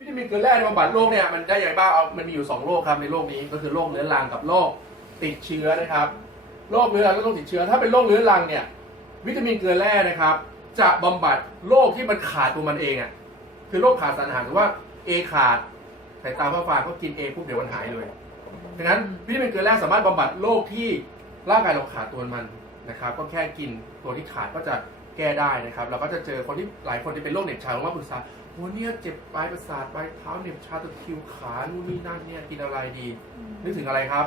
วิตามินเกลือแร่ในบำบัดโรคเนี่ยมันได้อย่างไรบ้างเอามันมีอยู่สองโรคครับในโรคนี้ก็คือโรคเรื้อรังกับโรคติดเชื้อนะครับโรคเรื้อรังก็โรคติดเชื้อ ถ้าเป็นโรคเรื้อรังเนี่ยวิตามินเกลือแร่นะครับ จะบำบัดโรคที่มันขาดตัวมันเองอะคือโรคขาดสารอาหารหรือว่า A ขาดสายตาฟ้าฟางก็กิน A ปุ๊บเดี๋ยวมันหายเลยดังนั้นวิตามินเกลือแร่สามารถบำบัดโรคที่ร่างกายเราขาดตัวมันนะครับ ก็แค่กินตัวที่ขาดก็จะแก้ได้นะครับ เราก็จะเจอคนที่หลายคนที่เป็นโรคเหน็บชาลงมาปรึกษา โอ้เนี่ยเจ็บปลายประสาทปลายเท้าเหน็บชาตะคริวขานู่นนี่นั่นเนี่ยกินอะไรดี นึกถึงอะไรครับ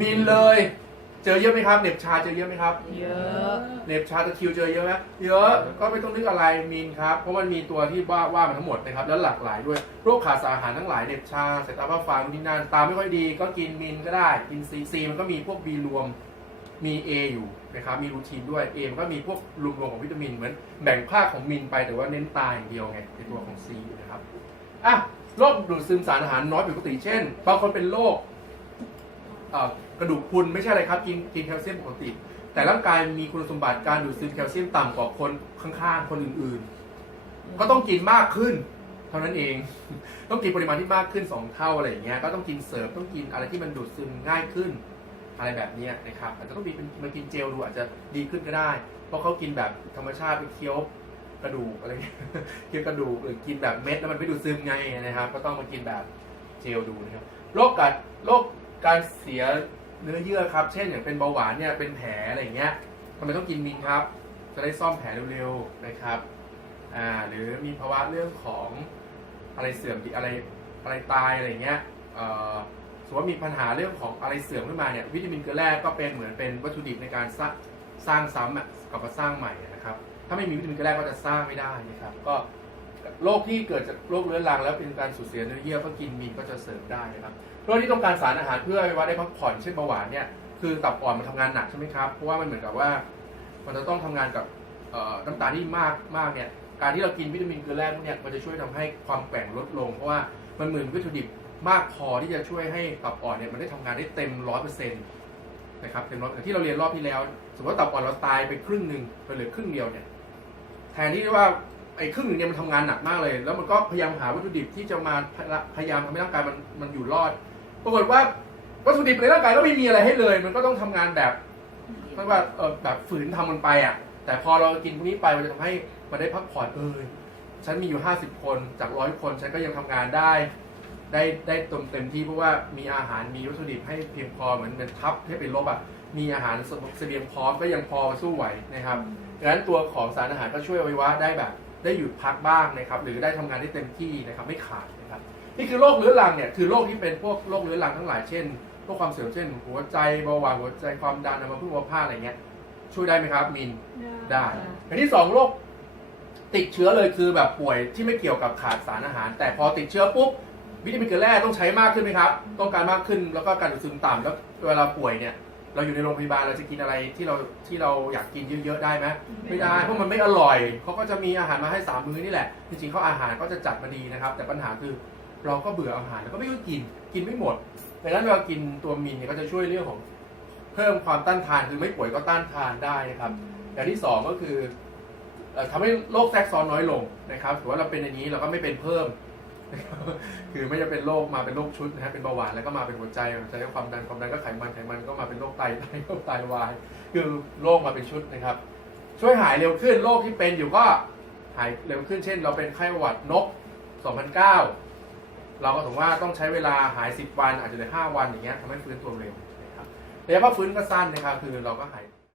มินเลย เจอเยอะไหมครับเหน็บชาเจอเยอะไหมครับ เยอะเหน็บชาตะคริวเจอเยอะไหมเยอะก็ไม่ต้องนึกอะไรมินครับ เพราะมันมีตัวที่ว่าว่ามันทั้งหมดนะครับแล้วหลากหลายด้วยโรคขาดสารอาหารทั้งหลายเหน็บชาสายตาฟ้าฟางนู่นนี่นั่นตาไม่ค่อยดี ก็กินมินก็ได้กินซีซีมันก็มีพวก B รวม มี A อยู่นะครับมีรูทีนด้วย A มันก็มีพวกรวมรวมของวิตามินเหมือนแบ่งภาคของมินไปแต่ว่าเน้นตาอย่างเดียวไงในตัวของ C นะครับอะโรคดูดซึมสารอาหารน้อยผิดปกติเช่นบางคนเป็นโรคกระดูกพุนไม่ใช่อะไรครับกินกินแคลเซียมปกติ แต่ร่างกายมีคุณสมบัติการดูดซึมแคลเซียมต่ำกว่าคนข้างๆคนอื่นๆ ก็ต้องกินมากขึ้นเท่านั้นเอง ต้องกินปริมาณที่มากขึ้น 2 เท่าอะไรอย่างเงี้ย ก็ต้องกินเสริม ต้องกินอะไรที่มันดูดซึมง่ายขึ้น อะไรแบบนี้นะครับอาจจะต้องมีเป็นมากินเจลดูอาจจะดีขึ้นก็ได้ เพราะเขากินแบบธรรมชาติไปเคี้ยวกระดูกอะไรเงี้ยเคี้ยวกระดูกหรือกินแบบเม็ดแล้วมันไม่ดูดซึมไงนะครับ ก็ต้องมากินแบบเจลดูนะครับโรคการโรคการเสียเนื้อเยื่อครับ เช่นอย่างเป็นเบาหวานเนี่ยเป็นแผลอะไรอย่างเงี้ยทำไมต้องกินมินครับ จะได้ซ่อมแผลเร็วๆนะครับอ่าหรือมีภาวะเรื่องของอะไรเสื่อมอะไรอะไรตายอะไรอย่างเงี้ยเอ่อ มมติว่ามีปัญหาเรื่องของอะไรเสื่อมขึ้นมาเนี่ยวิตามินเกลือแร่ก็เป็นเหมือนเป็นวัตถุดิบในการสร้างสร้างซ้ำกลับมาสร้างใหม่นะครับ ถ้าไม่มีวิตามินเกลือแร่ก็จะสร้างไม่ได้นะครับ ก็โรคที่เกิดจากโรคเรื้อรังแล้วเป็นการสูญเสียเนื้อเยื่อก็กินมีนก็จะเสริมได้นะครับโรคที่ต้องการสารอาหารเพื่อให้ว่าได้พักผ่อนเช่นเบาหวานเนี่ยคือตับอ่อนมันทำงานหนักใช่ไหมครับเพราะว่ามันเหมือนกับว่า มันจะต้องทำงานกับน้ำตาลที่มากมากเนี่ยการที่เรากินวิตามินเกลือแร่พวกเนี่ยมันจะช่วยทำให้ความแกว่งลดลง เพราะว่ามันเหมือนวัตถุดิบ มากพอที่จะช่วยให้ตับอ่อนเนี่ยมันได้ทำงานได้เต็มร้อยเปอร์เซ็นต์นะครับเต็มร้อยที่เราเรียนรอบที่แล้ว สมมติว่าตับอ่อนเราตายไปครึ่งหนึ่งไปเหลือครึ่งเดียวเนี่ยแทนที่ว่าไอ้ครึ่งหนึ่งเนี่ยมันทำงานหนักมากเลย แล้วมันก็พยายามหาวัตถุดิบที่จะมาพยายามทำให้ร่างกายมันมันอยู่รอด ปรากฏว่าวัตถุดิบในร่างกายก็ไม่มีอะไรให้เลย มันก็ต้องทำงานแบบเรียกว่าเออแบบฝืนทำมันไปอะ แต่พอเรากินพวกนี้ไปมันจะทำให้มันได้พักผ่อนเออฉันมีอยู่ 50 คนจากร้อยคนฉันก็ยังทำงานได้ ได้ได้เต็มเต็มที่เพราะว่ามีอาหารมีวัตถุดิบให้เพียงพอเหมือนเป็นทับให้เป็นลบอะมีอาหารเสบียงพร้อมก็ยังพอสู้ไหวนะครับดังนั้นตัวของสารอาหารก็ช่วยอวัยวะได้แบบ ได้หยุดพักบ้างนะครับหรือได้ทำงานได้เต็มที่นะครับไม่ขาดนะครับนี่คือโรคเรื้อรังเนี่ยคือโรคที่เป็นพวกโรคเรื้อรังทั้งหลายเช่นโรคความเสื่อมเช่น หัวใจเบาหวานหัวใจความดันอัมพฤกษ์อัมพาตอะไรเงี้ยช่วยได้ไหมครับมินได้อันที่สองโรคติดเชื้อเลยคือแบบป่วยที่ไม่เกี่ยวกับขาดสารอาหาร แต่พอติดเชื้อปุ๊บ วิตามินเกลือแร่ต้องใช้มากขึ้นไหมครับ ต้องการมากขึ้นแล้วก็การดูดซึมต่ำแล้วเวลาป่วยเนี่ย เราอยู่ในโรงพยาบาลเราจะกินอะไรที่เราที่เราอยากกินเยอะๆได้ไหมไม่ได้เพราะมันไม่อร่อยเขาก็จะมีอาหารมาให้สามมื้อนี่แหละจริงๆเขาอาหารก็จะจัดมาดีนะครับ แต่ปัญหาคือเราก็เบื่ออาหารแล้วก็ไม่ค่อยกินกินไม่หมดดังนั้นเรากินตัวมินเนี่ยก็จะช่วยเรื่องของเพิ่มความต้านทานคือไม่ป่วยก็ต้านทานได้นะครับอย่างที่สองก็คือเอ่อทำให้โรคแทรกซ้อนน้อยลงนะครับถือว่าเราเป็นอย่างนี้เราก็ไม่เป็นเพิ่มนะครับ คือไม่จะเป็นโรคมาเป็นโรคชุดนะฮะเป็นเบาหวานแล้วก็มาเป็นหัวใจหัวใจก็ความดันความดันก็ไขมันไขมันก็มาเป็นโรคไตไตก็ไตวาย คือโรคมาเป็นชุดนะครับ ช่วยหายเร็วขึ้นโรคที่เป็นอยู่ก็หายเร็วขึ้นเช่น เราเป็นไข้หวัดนก 2009 เราก็ถือว่าต้องใช้เวลาหาย 10 วันอาจจะเหลือ5วันอย่างเงี้ยทำให้ฟื้นตัวเร็วนะครับระยะว่าฟื้นก็สั้นนะครับคือเราก็หาย